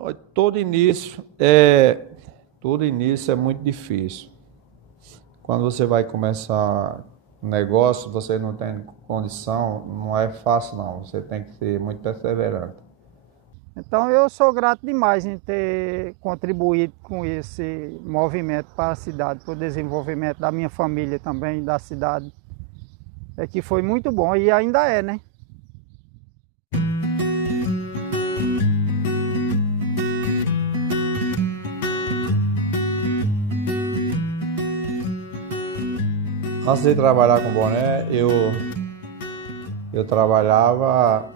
Olha, todo início é muito difícil. Quando você vai começar um negócio, você não tem condição, não é fácil não. Você tem que ser muito perseverante. Então eu sou grato demais em ter contribuído com esse movimento para a cidade, para o desenvolvimento da minha família também, da cidade. É que foi muito bom e ainda é, né? Antes de trabalhar com boné, eu trabalhava,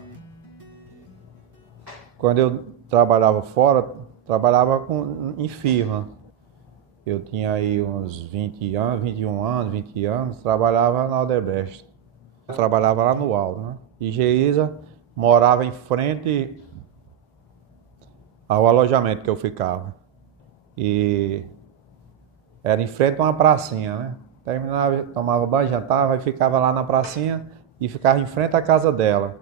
quando eu trabalhava fora, trabalhava em firma. Eu tinha aí uns 20 anos, 21 anos, 20 anos, trabalhava na Odebrecht. Eu trabalhava lá no Alto, né? E Geisa morava em frente ao alojamento que eu ficava. E era em frente a uma pracinha, né? Terminava, tomava banho, jantava e ficava lá na pracinha e ficava em frente à casa dela.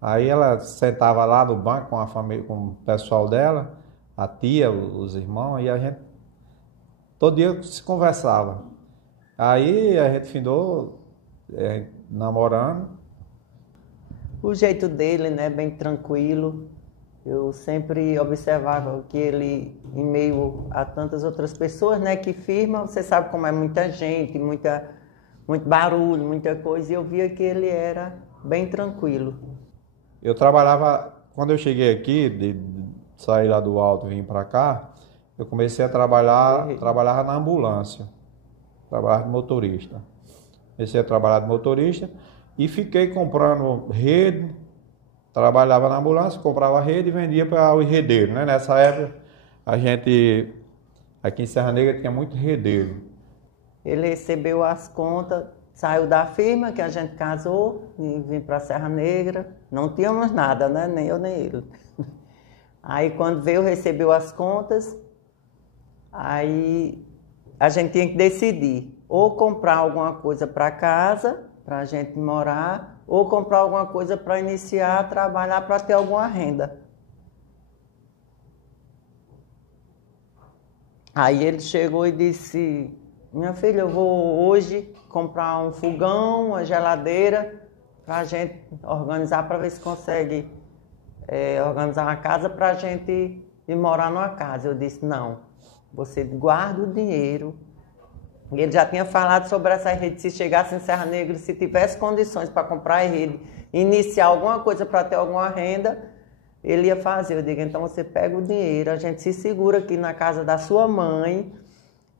Aí ela sentava lá no banco com a família, com o pessoal dela, a tia, os irmãos, e a gente todo dia se conversava. Aí a gente findou namorando. O jeito dele, né, bem tranquilo. Eu sempre observava que ele, em meio a tantas outras pessoas, né, que firma, você sabe como é muita gente, muito barulho, muita coisa, e eu via que ele era bem tranquilo. Eu trabalhava, quando eu cheguei aqui, de sair lá do Alto e vim para cá, eu comecei a trabalhava na ambulância, trabalhava de motorista. Comecei a trabalhar de motorista e fiquei comprando rede, trabalhava na ambulância, comprava rede e vendia para o redeiro, né? Nessa época, a gente, aqui em Serra Negra, tinha muito redeiro. Ele recebeu as contas, saiu da firma, que a gente casou, e vim para Serra Negra. Não tínhamos nada, né? Nem eu, nem ele. Aí quando veio, recebeu as contas, aí a gente tinha que decidir, ou comprar alguma coisa para casa, para a gente morar, ou comprar alguma coisa para iniciar a trabalhar, para ter alguma renda. Aí ele chegou e disse: minha filha, eu vou hoje comprar um fogão, uma geladeira, para a gente organizar, para ver se consegue organizar uma casa para a gente ir morar numa casa. Eu disse: não, você guarda o dinheiro. Ele já tinha falado sobre essa rede, se chegasse em Serra Negra, se tivesse condições para comprar a rede, iniciar alguma coisa para ter alguma renda, ele ia fazer. Eu digo: então você pega o dinheiro, a gente se segura aqui na casa da sua mãe,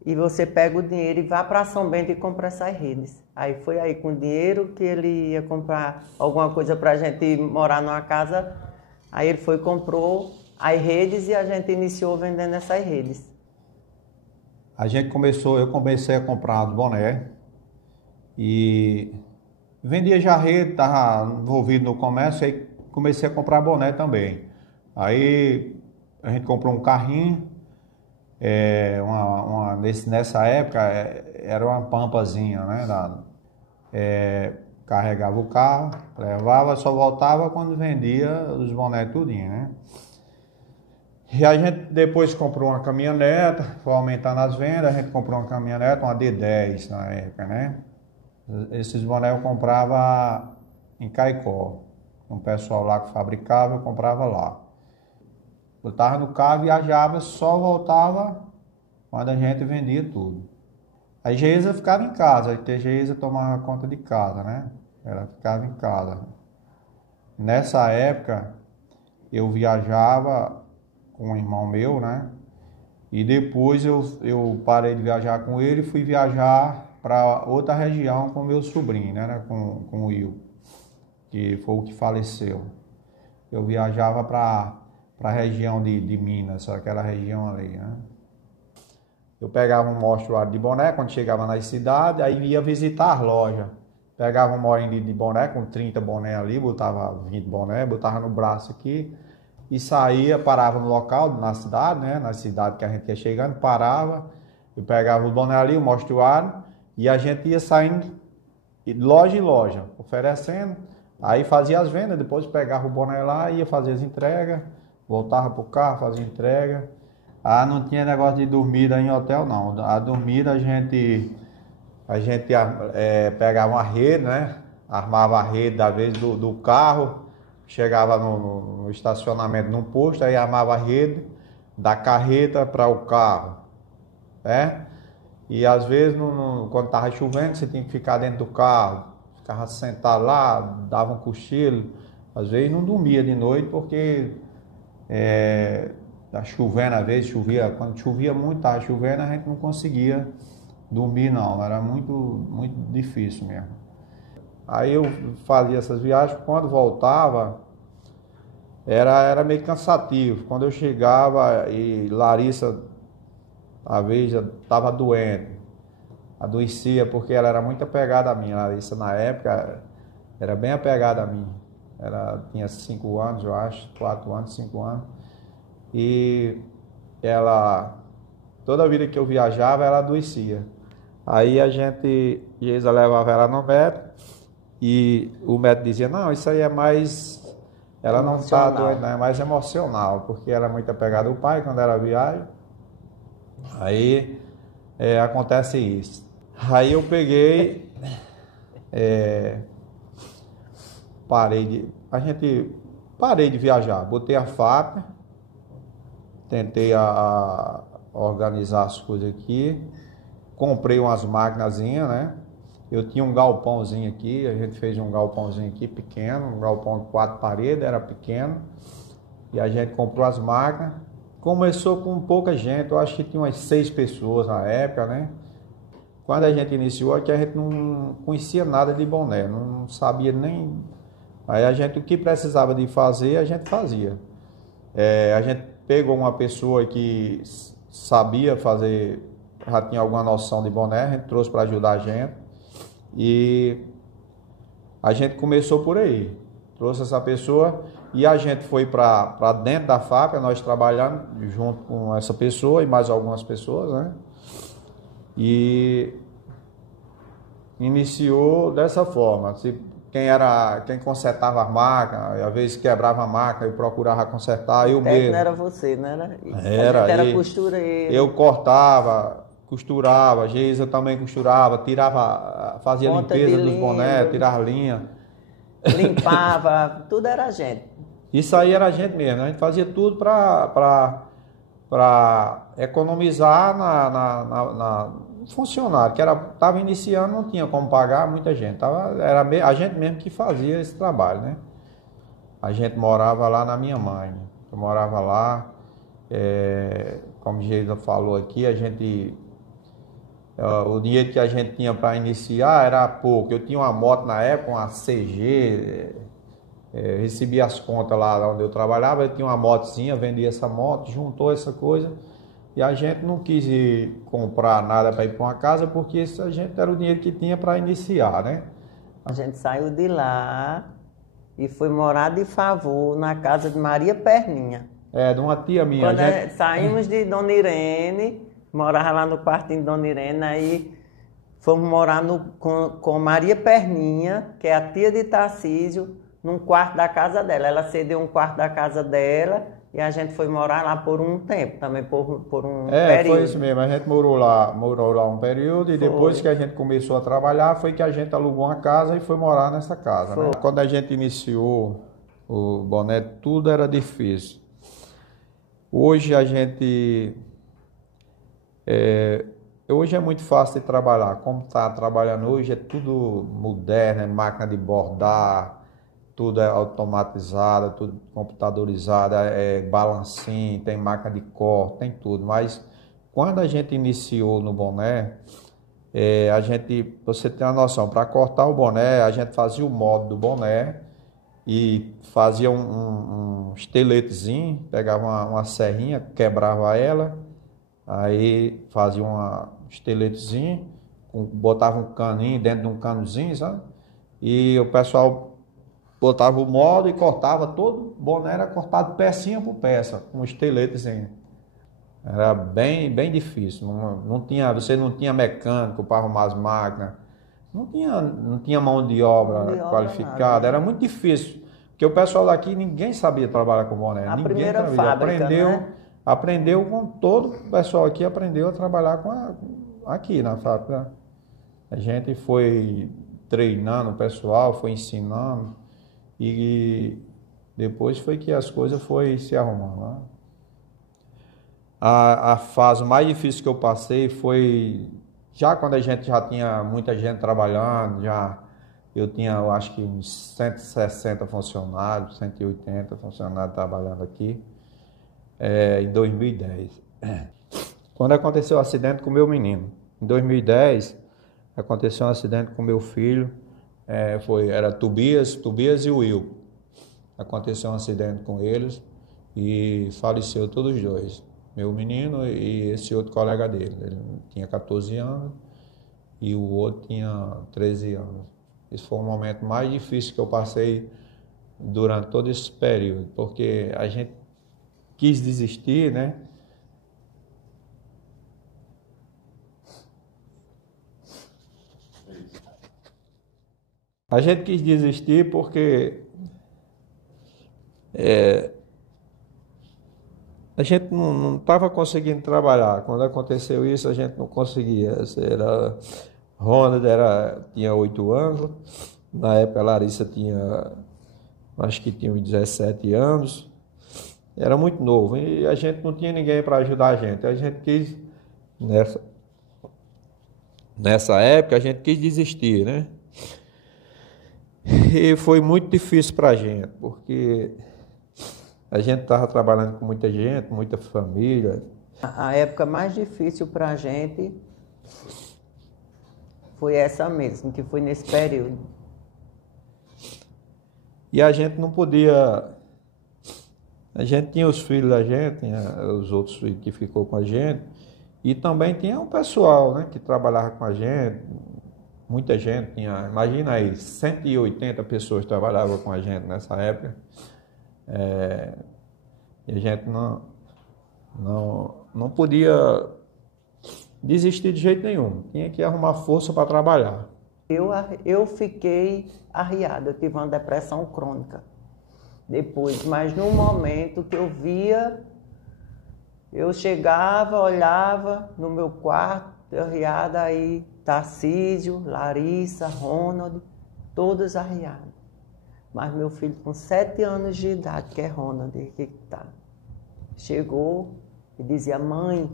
e você pega o dinheiro e vá para São Bento e compra essas redes. Aí foi aí com o dinheiro que ele ia comprar alguma coisa para a gente morar numa casa. Aí ele foi, comprou as redes e a gente iniciou vendendo essas redes. Eu comecei a comprar boné e vendia já rede, estava envolvido no comércio, aí comecei a comprar boné também. Aí a gente comprou um carrinho, nessa época era uma pampazinha, né? Carregava o carro, levava, só voltava quando vendia os bonés tudinho, né? E a gente depois comprou uma caminhoneta, foi aumentando as vendas, a gente comprou uma caminhoneta, uma D10 na época, né? Esses bonés eu comprava em Caicó, um pessoal lá que fabricava, eu comprava lá. Eu estava no carro, viajava, só voltava quando a gente vendia tudo. A Geisa ficava em casa, porque a Geisa tomava conta de casa, né? Ela ficava em casa. Nessa época, eu viajava com um irmão meu, né? E depois eu parei de viajar com ele e fui viajar para outra região com meu sobrinho, né? Com o Will, que foi o que faleceu. Eu viajava para a região de Minas, aquela região ali, né? Eu pegava um mostruário de boné quando chegava nas cidades, aí ia visitar as lojas. Pegava um moinho de boné com 30 boné ali, botava 20 boné, botava no braço aqui e saía, parava no local, na cidade, né? Na cidade que a gente ia chegando, parava, eu pegava o boné ali, o mostruário, e a gente ia saindo de loja em loja, oferecendo, aí fazia as vendas, depois pegava o boné lá, ia fazer as entregas, voltava pro carro, fazia entrega. Ah, não tinha negócio de dormida em hotel, não. A dormida a gente pegava uma rede, né? Armava a rede da vez do carro, chegava no estacionamento, num posto, aí armava a rede da carreta para o carro, né? E às vezes, quando estava chovendo, você tinha que ficar dentro do carro, ficava sentado lá, dava um cochilo. Às vezes não dormia de noite porque tá chovendo, às vezes chovia, quando chovia muito, estava chovendo, a gente não conseguia dormir não, era muito, muito difícil mesmo. Aí eu fazia essas viagens, quando voltava, era meio cansativo. Quando eu chegava e Larissa, às vezes, estava doente, adoecia, porque ela era muito apegada a mim. Larissa, na época, era bem apegada a mim. Ela tinha 5 anos, eu acho, 4 anos, 5 anos. E ela, toda vida que eu viajava, ela adoecia. Aí a gente, Geisa levava ela no médico e o médico dizia, não, isso aí é mais, ela não está doente, não, é mais emocional, porque ela é muito apegada ao pai quando ela viaja. Aí acontece isso. Aí eu peguei, parei de viajar, botei a FAP, tentei organizar as coisas aqui, comprei umas maquinazinhas, né? Eu tinha um galpãozinho aqui, a gente fez um galpãozinho aqui pequeno, um galpão de 4 paredes, era pequeno, e a gente comprou as máquinas. Começou com pouca gente, eu acho que tinha umas 6 pessoas na época, né? Quando a gente iniciou aqui, a gente não conhecia nada de boné, não sabia nem... Aí o que precisava de fazer, a gente fazia. A gente pegou uma pessoa que sabia fazer, já tinha alguma noção de boné, a gente trouxe para ajudar a gente. E a gente começou por aí. Trouxe essa pessoa e a gente foi para dentro da fábrica, nós trabalhando junto com essa pessoa e mais algumas pessoas, né? E iniciou dessa forma. Quem consertava as máquinas, às vezes quebrava a máquina, eu procurava consertar, eu mesmo. Não era você, não era? Era costureiro. Eu cortava, costurava, Geisa também costurava, fazia Ponta limpeza de dos linha, bonés, tirava linha. Limpava, tudo era a gente. Isso aí era a gente mesmo, a gente fazia tudo para economizar na funcionário, que estava iniciando, não tinha como pagar muita gente, era a gente mesmo que fazia esse trabalho, né? A gente morava lá na minha mãe, eu morava lá, como o Geisa falou aqui, o dinheiro que a gente tinha para iniciar era pouco. Eu tinha uma moto na época, uma CG, recebia as contas lá onde eu trabalhava, eu tinha uma motozinha, vendia essa moto, juntou essa coisa e a gente não quis comprar nada para ir para uma casa porque isso a gente era o dinheiro que tinha para iniciar, né? A gente saiu de lá e foi morar de favor na casa de Maria Perninha. De uma tia minha. Quando saímos de Dona Irene, morava lá no quartinho de Dona Irene, aí fomos morar com Maria Perninha, que é a tia de Tarcísio, num quarto da casa dela. Ela cedeu um quarto da casa dela e a gente foi morar lá por um tempo, também por um período. Foi isso mesmo, a gente morou lá um período e depois que a gente começou a trabalhar, foi que a gente alugou uma casa e foi morar nessa casa, né? Quando a gente iniciou o boné, tudo era difícil. Hoje hoje é muito fácil de trabalhar. Como está trabalhando hoje, é tudo moderno, máquina de bordar, tudo é automatizado, tudo computadorizado, balancinho, tem máquina de corte, tem tudo. Mas quando a gente iniciou no boné, você tem uma noção, para cortar o boné, a gente fazia o molde do boné e fazia um estiletezinho, pegava uma serrinha, quebrava ela, aí fazia um estiletezinho, botava um caninho dentro de um canozinho, sabe? E o pessoal botava o molde e cortava, todo boné era cortado pecinha por peça, com um estiletezinho. Era bem difícil, você não tinha mecânico para arrumar as máquinas, não tinha mão de obra qualificada, era muito difícil. Porque o pessoal daqui, ninguém sabia trabalhar com boné. A ninguém primeira sabia. fábrica, né? Aprendeu com todo o pessoal aqui, aprendeu a trabalhar aqui na fábrica. A gente foi treinando o pessoal, foi ensinando e depois foi que as coisas foi se arrumando, né? A fase mais difícil que eu passei foi já quando a gente já tinha muita gente trabalhando, eu tinha, eu acho que uns 160 funcionários, 180 funcionários trabalhando aqui, em 2010. Quando aconteceu o acidente com o meu menino. Em 2010, aconteceu um acidente com meu filho, era Tobias e o Will. Aconteceu um acidente com eles e faleceu todos os dois. Meu menino e esse outro colega dele. Ele tinha 14 anos e o outro tinha 13 anos. Esse foi o momento mais difícil que eu passei durante todo esse período, porque a gente quis desistir, né? A gente quis desistir porque a gente não estava conseguindo trabalhar. Quando aconteceu isso, a gente não conseguia. Ronald tinha 8 anos, na época a Larissa acho que tinha uns 17 anos, era muito novo e a gente não tinha ninguém para ajudar a gente. A gente quis, nessa época, a gente quis desistir, né? E foi muito difícil para a gente, porque a gente estava trabalhando com muita gente, muita família. A época mais difícil para a gente foi essa mesmo, que foi nesse período. E a gente não podia... A gente tinha os filhos da gente, tinha os outros filhos que ficou com a gente, e também tinha um pessoal, né, que trabalhava com a gente, muita gente, imagina aí, 180 pessoas trabalhavam com a gente nessa época. E a gente não podia desistir de jeito nenhum, tinha que arrumar força para trabalhar. Eu fiquei arriada, eu tive uma depressão crônica depois, mas no momento que eu via, eu chegava, olhava no meu quarto, arriada, aí Tarcísio, Larissa, Ronald, todos arriados. Mas meu filho com 7 anos de idade, que é Ronald, que tá, chegou e dizia: mãe,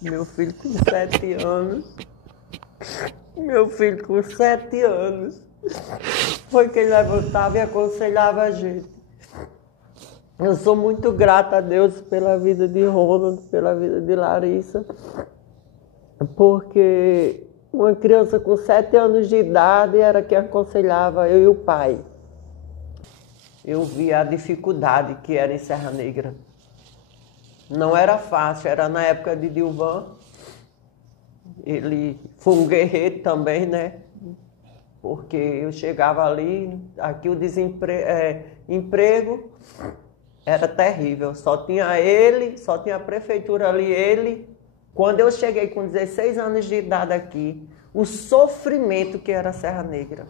meu filho com 7 anos, meu filho com 7 anos, foi quem levantava e aconselhava a gente. Eu sou muito grata a Deus pela vida de Ronald, pela vida de Larissa, porque uma criança com 7 anos de idade era quem aconselhava eu e o pai. Eu vi a dificuldade que era em Serra Negra. Não era fácil, era na época de Dilvan. Ele foi um guerreiro também, né? Porque eu chegava ali, aqui o emprego era terrível. Só tinha ele, só tinha a prefeitura ali, ele. Quando eu cheguei com 16 anos de idade aqui, o sofrimento que era Serra Negra.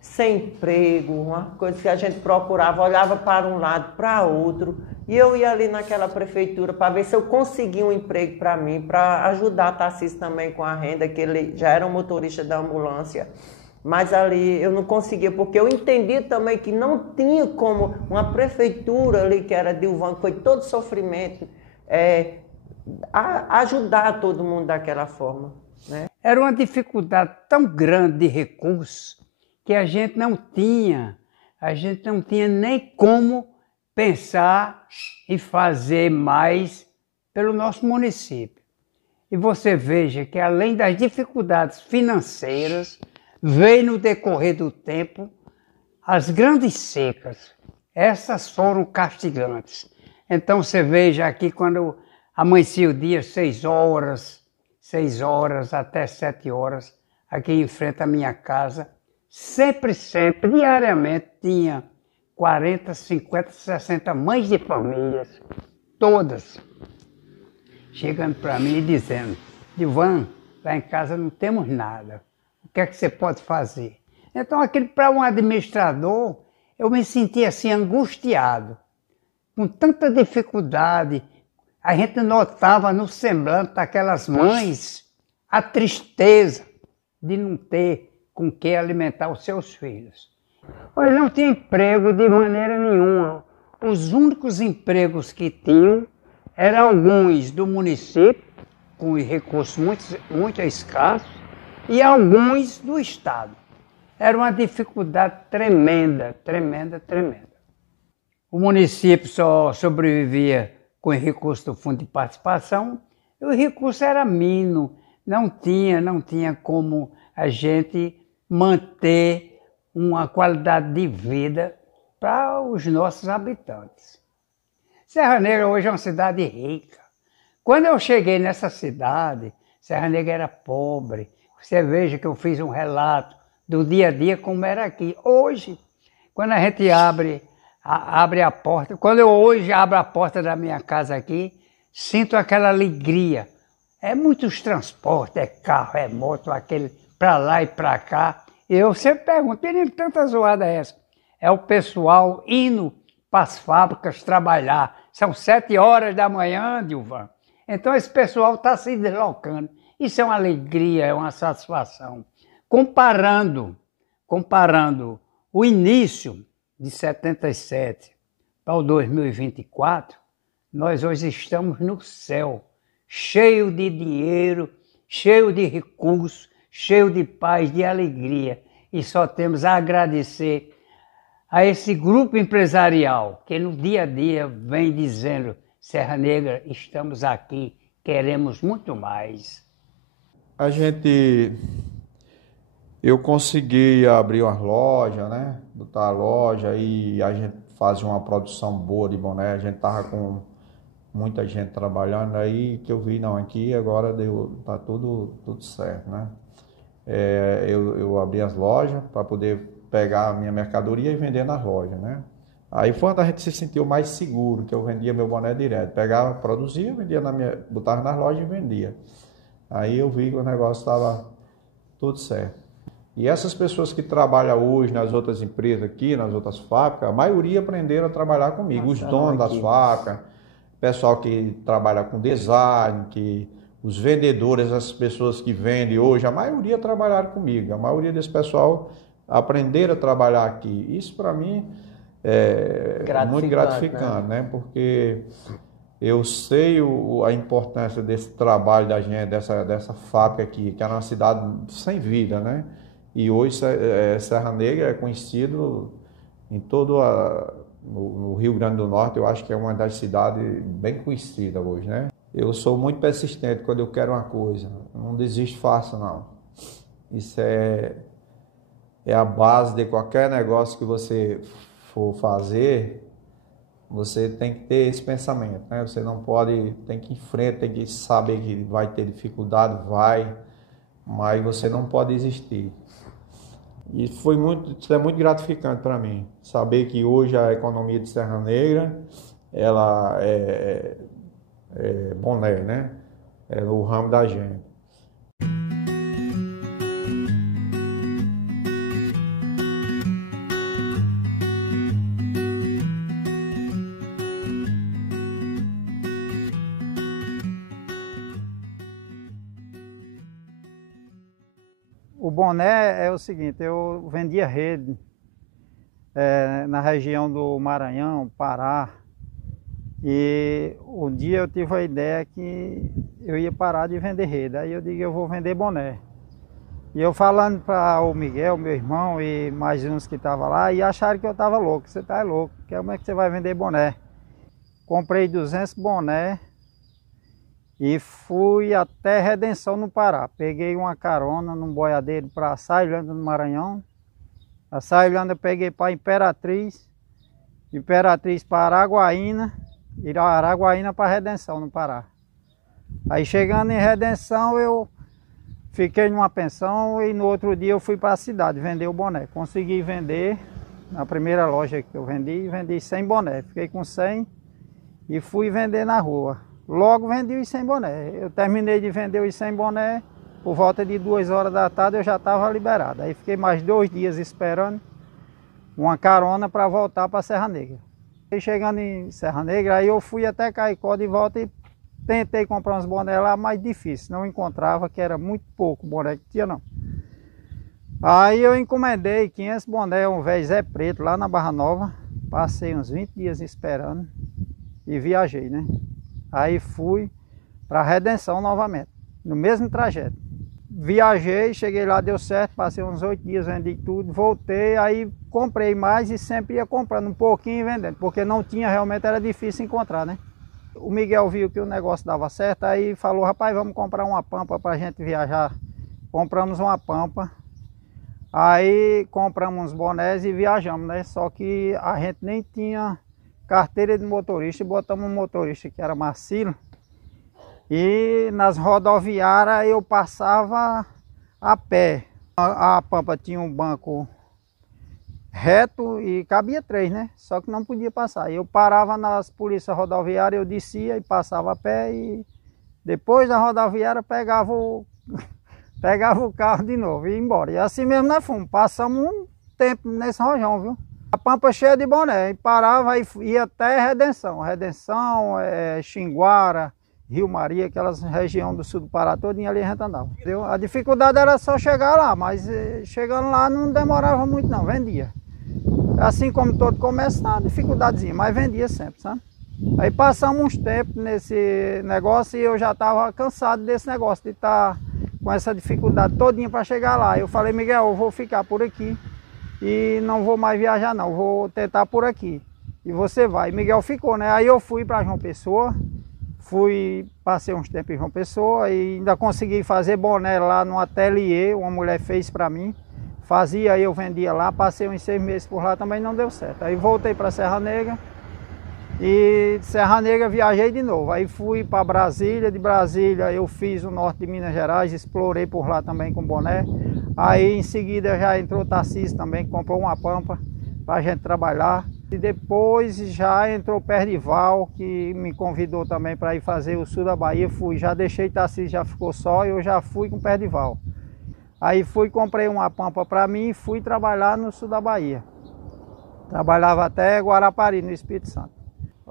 Sem emprego, uma coisa que a gente procurava, olhava para um lado, para outro. E eu ia ali naquela prefeitura para ver se eu conseguia um emprego para mim, para ajudar a Tarcísio também com a renda, que ele já era um motorista da ambulância. Mas ali eu não conseguia, porque eu entendi também que não tinha como uma prefeitura ali, que era Dilvan, que foi todo sofrimento, ajudar todo mundo daquela forma, né? Era uma dificuldade tão grande de recursos que a gente não tinha nem como pensar em fazer mais pelo nosso município. E você veja que além das dificuldades financeiras, veio no decorrer do tempo as grandes secas. Essas foram castigantes. Então você veja aqui quando amanhecia o dia 6 horas até 7 horas, aqui em frente à minha casa, sempre, diariamente, tinha 40, 50, 60 mães de famílias, todas, chegando para mim e dizendo: Divan, lá em casa não temos nada, o que é que você pode fazer? Então, aquilo para um administrador, eu me sentia assim angustiado, com tanta dificuldade. A gente notava no semblante daquelas mães a tristeza de não ter com que alimentar os seus filhos. Mas não tinha emprego de maneira nenhuma. Os únicos empregos que tinham eram alguns do município, com recursos muito escassos, e alguns do Estado. Era uma dificuldade tremenda, tremenda, tremenda. O município só sobrevivia com o recurso do Fundo de Participação, e o recurso era mínimo, não tinha como a gente manter uma qualidade de vida para os nossos habitantes. Serra Negra hoje é uma cidade rica. Quando eu cheguei nessa cidade, Serra Negra era pobre. Você veja que eu fiz um relato do dia a dia como era aqui. Hoje, quando a gente abre a porta, quando eu hoje abro a porta da minha casa aqui, sinto aquela alegria. É muitos transportes, é carro, é moto, aquele para lá e para cá. E eu sempre pergunto: menino, tanta zoada é essa? É o pessoal indo para as fábricas trabalhar. São 7 horas da manhã, Dilvan. Então esse pessoal está se deslocando. Isso é uma alegria, é uma satisfação. Comparando o início de 77 para o 2024, nós hoje estamos no céu, cheio de dinheiro, cheio de recursos, cheio de paz, de alegria. E só temos a agradecer a esse grupo empresarial que no dia a dia vem dizendo: Serra Negra, estamos aqui, queremos muito mais. Eu consegui abrir uma loja, né? Botar a loja e a gente fazia uma produção boa de boné. A gente tava com muita gente trabalhando aí, que eu vi, não, aqui agora tá tudo certo, né? Eu abri as lojas para poder pegar a minha mercadoria e vender nas lojas, né? Aí foi onde a gente se sentiu mais seguro, que eu vendia meu boné direto. Pegava, produzia, vendia botava nas lojas e vendia. Aí eu vi que o negócio estava tudo certo. E essas pessoas que trabalham hoje nas outras empresas aqui, nas outras fábricas, a maioria aprenderam a trabalhar comigo. Os donos das fábricas, pessoal que trabalha com design, os vendedores, as pessoas que vendem hoje, a maioria trabalharam comigo. A maioria desse pessoal aprenderam a trabalhar aqui. Isso para mim é muito gratificante, né? Porque eu sei a importância desse trabalho da gente, dessa fábrica aqui, que é uma cidade sem vida, né? E hoje Serra Negra é conhecido em no Rio Grande do Norte. Eu acho que é uma das cidades bem conhecidas hoje, né? Eu sou muito persistente quando eu quero uma coisa, não desisto fácil, não. Isso é a base de qualquer negócio que você for fazer. Você tem que ter esse pensamento, né? Você não pode, tem que ir em frente, tem que saber que vai ter dificuldade, mas você não pode desistir. E isso é muito gratificante para mim, saber que hoje a economia de Serra Negra, ela é boné, né? É no ramo da gente. O boné é o seguinte: eu vendia rede na região do Maranhão, Pará, e um dia eu tive a ideia que eu ia parar de vender rede. Aí eu digo: eu vou vender boné. E eu falando para o Miguel, meu irmão, e mais uns que estavam lá, e acharam que eu estava louco. Você tá louco, como é que você vai vender boné? Comprei 200 boné e fui até Redenção, no Pará. Peguei uma carona num boiadeiro para Açailândia, no Maranhão. A Açailândia eu peguei para Imperatriz para Araguaína, e Araguaína para Redenção, no Pará. Aí chegando em Redenção, eu Fiquei numa pensão e no outro dia eu fui para a cidade vender o boné. Consegui vender, na primeira loja que eu vendi 100 boné. Fiquei com 100 e fui vender na rua. Logo vendi os 100 boné. Eu terminei de vender os 100 boné, por volta de 2 horas da tarde eu já estava liberado. Aí fiquei mais 2 dias esperando uma carona para voltar para Serra Negra. E chegando em Serra Negra, aí eu fui até Caicó de volta e tentei comprar uns boné lá, mas difícil, não encontrava, que era muito pouco boné que tinha não. Aí eu encomendei 500 boné, um velho Zé Preto, lá na Barra Nova. Passei uns 20 dias esperando e viajei, né? Aí fui para Redenção novamente, no mesmo trajeto. Viajei, cheguei lá, deu certo, passei uns 8 dias, vendi tudo, voltei, aí comprei mais e sempre ia comprando um pouquinho e vendendo, porque não tinha, realmente era difícil encontrar, né? O Miguel viu que o negócio dava certo, aí falou, rapaz, vamos comprar uma pampa para a gente viajar. Compramos uma pampa, aí compramos uns bonés e viajamos, né? Só que a gente nem tinha carteira de motorista e botamos um motorista que era Marcilo. E nas rodoviárias eu passava a pé. A pampa tinha um banco reto e cabia 3, né? Só que não podia passar. Eu parava nas polícias rodoviárias, eu descia e passava a pé e depois da rodoviária pegava o carro de novo e ia embora. E assim mesmo nós fomos, passamos um tempo nesse rojão, viu? A pampa cheia de boné, e parava e ia até Redenção. Redenção, Xinguara, Rio Maria, aquelas regiões do sul do Pará, todinha ali a gente andava. Entendeu? A dificuldade era só chegar lá, mas chegando lá não demorava muito não, vendia. Assim como todo comércio, uma dificuldadezinha, mas vendia sempre, sabe? Aí passamos uns tempos nesse negócio e eu já estava cansado desse negócio, de estar com essa dificuldade todinha para chegar lá. Eu falei, Miguel, eu vou ficar por aqui e não vou mais viajar não, vou tentar por aqui. E você vai. Miguel ficou, né? Aí eu fui para João Pessoa, passei uns tempos em João Pessoa e ainda consegui fazer boné lá no ateliê, uma mulher fez para mim. Fazia, eu vendia lá, passei uns 6 meses por lá, também não deu certo. Aí voltei para Serra Negra e de Serra Negra viajei de novo. Aí fui para Brasília, de Brasília eu fiz o norte de Minas Gerais, explorei por lá também com boné. Aí em seguida já entrou Tarcísio também, que comprou uma pampa para a gente trabalhar. E depois já entrou Perdival, que me convidou também para ir fazer o sul da Bahia. Fui, já deixei Tarcísio, já ficou só, eu já fui com Perdival. Aí fui, comprei uma pampa para mim e fui trabalhar no sul da Bahia. Trabalhava até Guarapari, no Espírito Santo.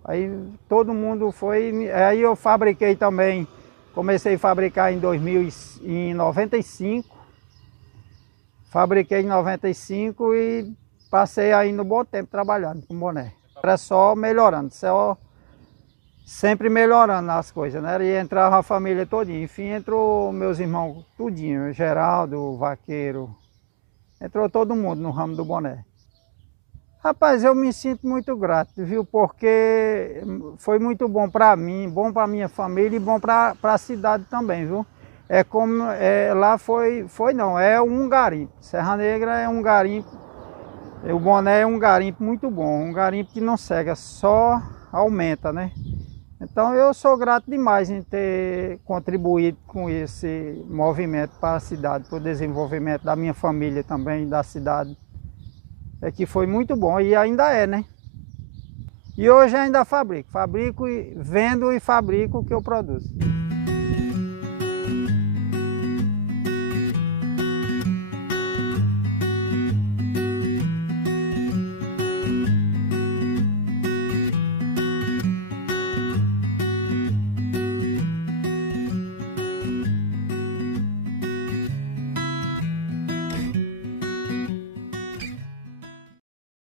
Aí todo mundo foi, aí eu fabriquei também, comecei a fabricar em 95. Fabriquei em 95 e passei ainda um bom tempo trabalhando com boné. Era só melhorando, só sempre melhorando as coisas, né? E entrava a família todinha. Enfim, entrou meus irmãos tudinho, Geraldo, Vaqueiro. Entrou todo mundo no ramo do boné. Rapaz, eu me sinto muito grato, viu? Porque foi muito bom para mim, bom para minha família e bom para a cidade também, viu? É como lá é um garimpo. Serra Negra é um garimpo. O boné é um garimpo muito bom, um garimpo que não cega, só aumenta, né? Então eu sou grato demais em ter contribuído com esse movimento para a cidade, para o desenvolvimento da minha família também, da cidade. É que foi muito bom e ainda é, né? E hoje ainda fabrico e vendo e fabrico o que eu produzo.